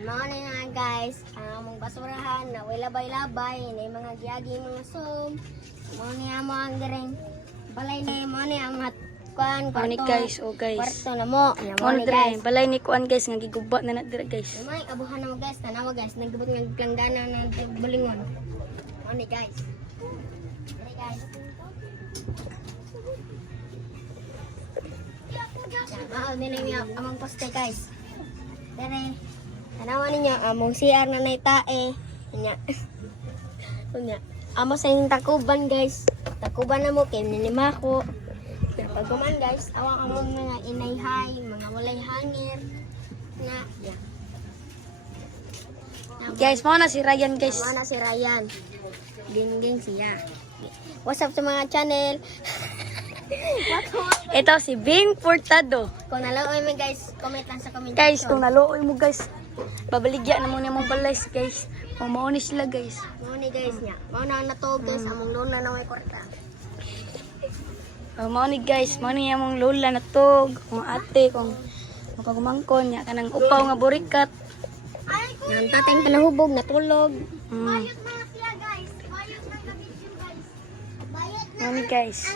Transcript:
Mga na nga guys, ang among basurahan na way labay-labay, na yung mga giyagi, mga som. Mga niya mo ang direng balay na yung mga niya ang kuan, Mo ni guys, oh guys. Kwarto na mo. Yan Mo mo ni dire, guys. balay ni kuan guys nga giguba na dire guys. May abuhan na mo guys, tanawa guys, nagbut ng planggana ng bulingon. Mga ni guys. Mga guys. Mao din yung among poste guys. Dere. Tanawa ninyo among CR na naitae. Nya. Nya. Amo sa inyong takuban guys. Takuban na mo kay ninimako. Pero pag kuman guys, awang among mga inayhay, mga walay hangin. Nga. Yeah. Guys, mo na si Ryan guys. Tama na si Ryan. Ding-ding siya. What's up sa mga channel? Ito si Bing Furtado. Kung nalaoy mo guys, comment lang sa comment Guys, section. kung naluoy mo guys, babaligya na mo niya mong balay guys. Mamauni sila guys. Mao ni guys niya. Mao na ang natog guys, among luna na may kwarta. Mao ni guys, mao ni among lola na tog, kung ate, kung makagumangkon niya kanang upaw nga burikat. Nang tatay panahubog, natulog. Mao ni guys.